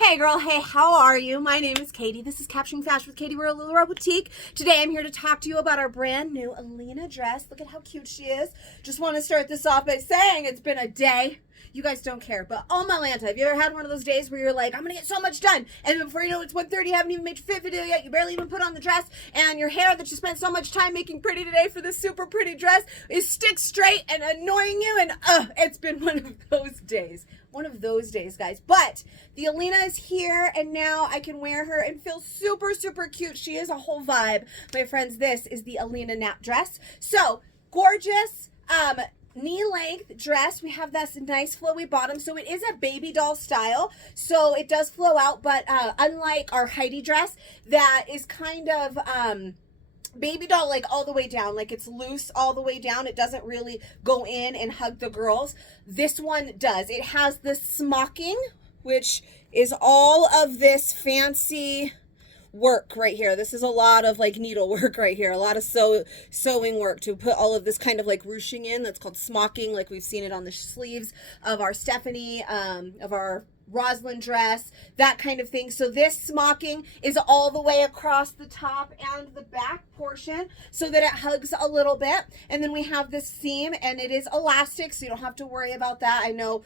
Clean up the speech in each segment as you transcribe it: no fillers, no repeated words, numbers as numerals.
Hey girl, hey, how are you? My name is Katie. This is Capturing Fashion with Katie. We're a Little Boutique. Today I'm here to talk to you about our brand new Alina dress. Look at how cute she is. Just want to start this off by saying it's been a day. You guys don't care, but oh my Lanta, have you ever had one of those days where you're like, I'm gonna get so much done, and before you know it's 1:30, you haven't even made your fit video yet, you barely even put on the dress, and your hair that you spent so much time making pretty today for this super pretty dress is stick straight and annoying you, and it's been one of those days. One of those days, guys. But the Alina is here, and now I can wear her and feel super, super cute. She is a whole vibe. My friends, this is the Alina nap dress. So, gorgeous, knee length dress. We have this nice flowy bottom, so it is a baby doll style, so it does flow out, but unlike our Heidi dress that is kind of baby doll like all the way down, like it's loose all the way down, it doesn't really go in and hug the girls. This one does. It has this smocking, which is all of this fancy work right here. This is a lot of like needle work right here, a lot of sewing work to put all of this kind of like ruching in. That's called smocking, like we've seen it on the sleeves of our Stephanie, of our Rosalind dress, that kind of thing. So this smocking is all the way across the top and the back portion so that it hugs a little bit. And then we have this seam, and it is elastic, so you don't have to worry about that. I know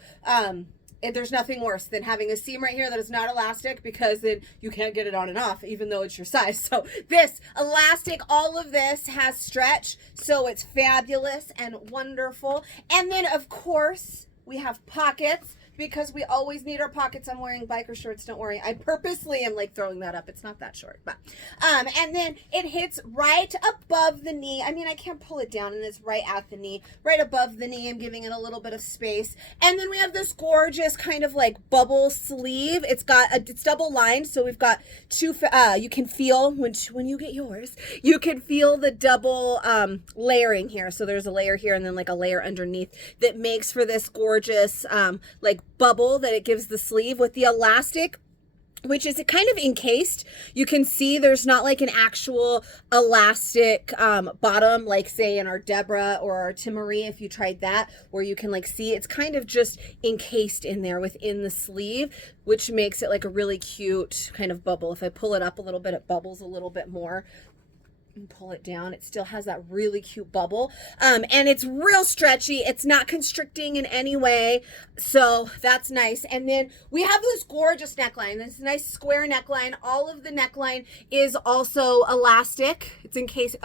there's nothing worse than having a seam right here that is not elastic, because then you can't get it on and off even though it's your size. So this elastic, all of this has stretch, so it's fabulous and wonderful. And then of course we have pockets, because we always need our pockets. I'm wearing biker shorts, don't worry. I purposely am like throwing that up. It's not that short, but and then it hits right above the knee. I mean, I can't pull it down, and it's right at the knee, right above the knee. I'm giving it a little bit of space. And then we have this gorgeous kind of like bubble sleeve. It's double lined, so we've got two, you can feel when you get yours, you can feel the double layering here. So there's a layer here and then like a layer underneath that makes for this gorgeous like bubble that it gives the sleeve with the elastic, which is kind of encased. You can see there's not like an actual elastic bottom, like say in our Deborah or our Timmerie, if you tried that, where you can like see it's kind of just encased in there within the sleeve, which makes it like a really cute kind of bubble. If I pull it up a little bit, it bubbles a little bit more. And pull it down, it still has that really cute bubble, and it's real stretchy. It's not constricting in any way, so that's nice. And then we have this gorgeous neckline, this nice square neckline. All of the neckline is also elastic. It's encased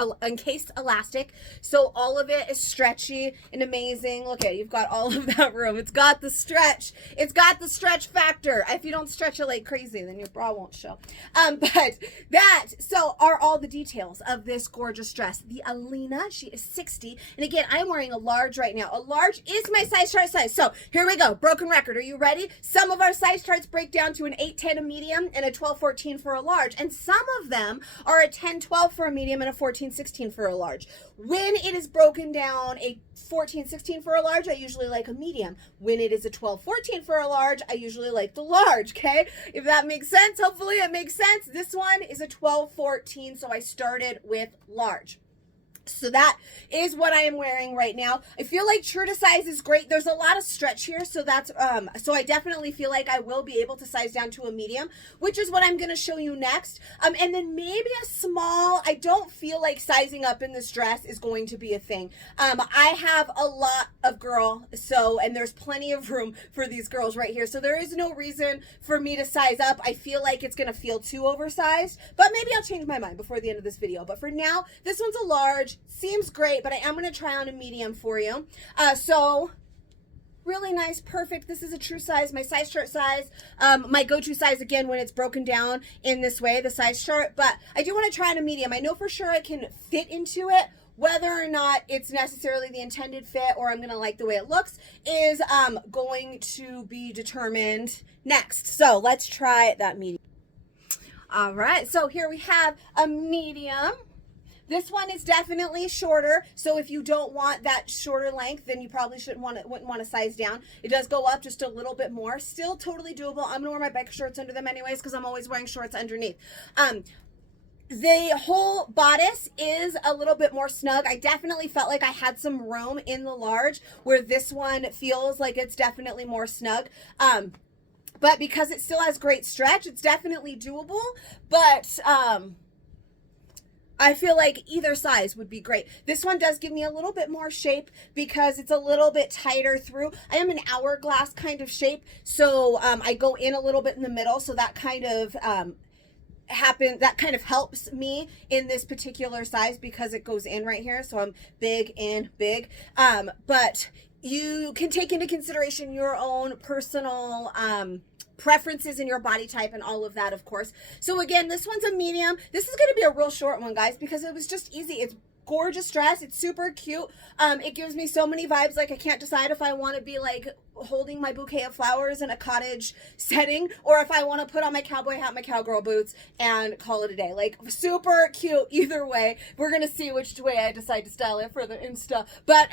elastic, so all of it is stretchy and amazing. Look at it, you've got all of that room. It's got the stretch, it's got the stretch factor. If you don't stretch it like crazy, then your bra won't show. But that, so are all the details of this gorgeous dress. The Alina, she is 60, and again, I'm wearing a large right now. A large is my size chart size. So here we go, broken record. Are you ready? Some of our size charts break down to an 8-10 a medium and a 12-14 for a large, and some of them are a 10-12 for a medium and a 14-16 for a large. When it is broken down a 14-16 for a large, I usually like a medium. When it is a 12-14 for a large, I usually like the large, okay? If that makes sense, hopefully it makes sense. This one is a 12-14, so I started with large. So that is what I am wearing right now. I feel like true to size is great. There's a lot of stretch here, so that's so I definitely feel like I will be able to size down to a medium, which is what I'm going to show you next. And then maybe a small. I don't feel like sizing up in this dress is going to be a thing. I have a lot of girl, and there's plenty of room for these girls right here, so there is no reason for me to size up. I feel like it's going to feel too oversized, but maybe I'll change my mind before the end of this video. But for now, this one's a large. Seems great, but I am going to try on a medium for you. So really nice, perfect. This is a true size, my size chart size, my go-to size again when it's broken down in this way, the size chart. But I do want to try on a medium. I know for sure I can fit into it. Whether or not it's necessarily the intended fit or I'm going to like the way it looks is going to be determined next. So let's try that medium. All right, so here we have a medium. This one is definitely shorter, so if you don't want that shorter length, then you probably wouldn't want to size down. It does go up just a little bit more. Still totally doable. I'm gonna wear my biker shorts under them anyways, because I'm always wearing shorts underneath. The whole bodice is a little bit more snug. I definitely felt like I had some room in the large, where this one feels like it's definitely more snug. but because it still has great stretch, it's definitely doable. But I feel like either size would be great. This one does give me a little bit more shape because it's a little bit tighter through. I am an hourglass kind of shape, so I go in a little bit in the middle, so that kind of helps me in this particular size because it goes in right here. So I'm big and big, but you can take into consideration your own personal preferences in your body type and all of that, of course. So again, this one's a medium. This is going to be a real short one, guys, because it was just easy. It's gorgeous dress. It's super cute. It gives me so many vibes. Like, I can't decide if I want to be like holding my bouquet of flowers in a cottage setting, or if I want to put on my cowboy hat, my cowgirl boots, and call it a day. Like, super cute either way. We're going to see which way I decide to style it for the Insta. But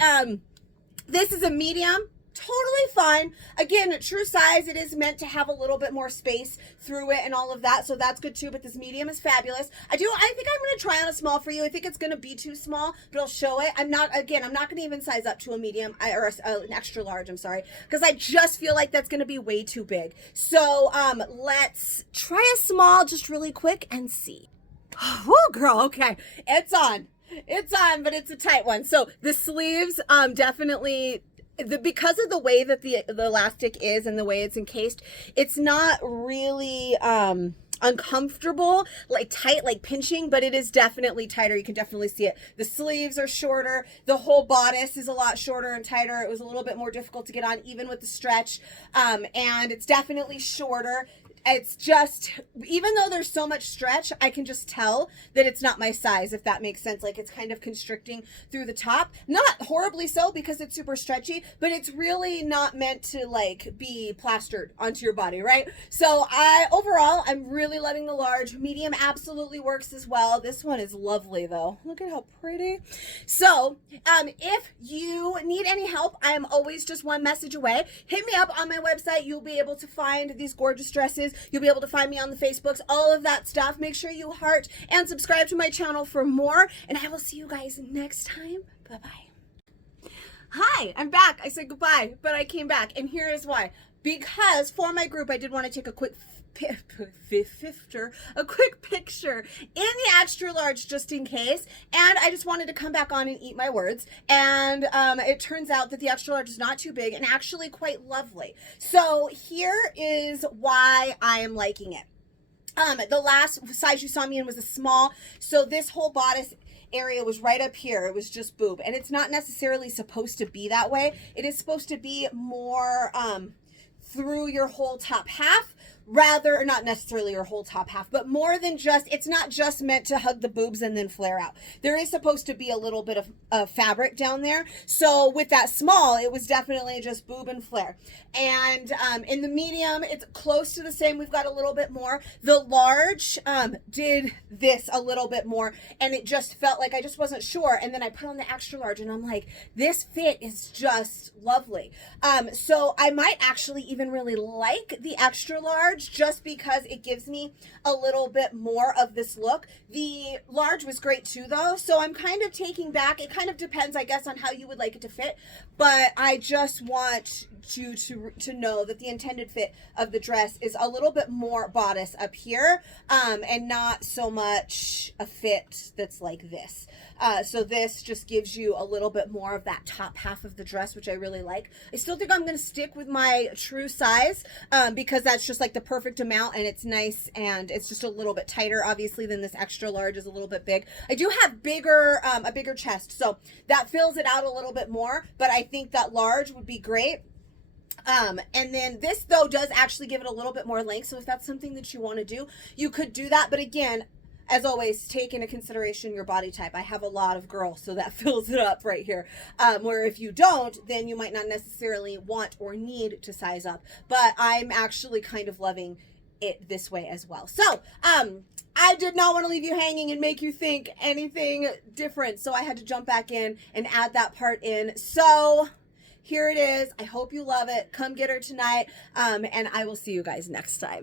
this is a medium. Totally fine. Again, true size. It is meant to have a little bit more space through it and all of that, so that's good too. But this medium is fabulous. I think I'm going to try on a small for you. I think it's going to be too small, but I'll show it. I'm not going to even size up to a medium or an extra large. I'm sorry, because I just feel like that's going to be way too big. So let's try a small just really quick and see. Woo, girl. Okay, it's on. It's on, but it's a tight one. So the sleeves definitely. Because of the way that the elastic is and the way it's encased, it's not really uncomfortable, like tight, like pinching, but it is definitely tighter. You can definitely see it. The sleeves are shorter. The whole bodice is a lot shorter and tighter. It was a little bit more difficult to get on, even with the stretch, and it's definitely shorter. It's just, even though there's so much stretch, I can just tell that it's not my size, if that makes sense. Like, it's kind of constricting through the top. Not horribly so because it's super stretchy, but it's really not meant to like be plastered onto your body, right? So overall, I'm really loving the large. Medium absolutely works as well. This one is lovely though. Look at how pretty. So if you need any help, I am always just one message away. Hit me up on my website. You'll be able to find these gorgeous dresses. You'll be able to find me on the Facebooks, all of that stuff. Make sure you heart and subscribe to my channel for more, and I will see you guys next time. Bye-bye. Hi, I'm back. I said goodbye, but I came back, and here is why. Because for my group, I did want to take a quick picture in the extra large just in case, and I just wanted to come back on and eat my words, and it turns out that the extra large is not too big and actually quite lovely. So here is why I am liking it. The last size you saw me in was a small, so this whole bodice area was right up here. It was just boob, and it's not necessarily supposed to be that way. It is supposed to be more through your whole top half, rather, or not necessarily your whole top half, but more than just, it's not just meant to hug the boobs and then flare out. There is supposed to be a little bit of fabric down there. So with that small, it was definitely just boob and flare. And in the medium, it's close to the same. We've got a little bit more. The large did this a little bit more, and it just felt like I just wasn't sure. And then I put on the extra large, and I'm like, this fit is just lovely. So I might actually even really like the extra large, just because it gives me a little bit more of this look. The large was great too though, so I'm kind of taking back. It kind of depends, I guess, on how you would like it to fit, but I just want you to know that the intended fit of the dress is a little bit more bodice up here, and not so much a fit that's like this. So this just gives you a little bit more of that top half of the dress, which I really like. I still think I'm going to stick with my true size, because that's just like the perfect amount, and it's nice, and it's just a little bit tighter, obviously, than this extra large is a little bit big. I do have a bigger chest, so that fills it out a little bit more, but I think that large would be great. And then this though does actually give it a little bit more length, so if that's something that you want to do, you could do that. But again, as always, take into consideration your body type. I have a lot of girls, so that fills it up right here. Where if you don't, then you might not necessarily want or need to size up. But I'm actually kind of loving it this way as well. So I did not want to leave you hanging and make you think anything different, so I had to jump back in and add that part in. So here it is. I hope you love it. Come get her tonight, and I will see you guys next time.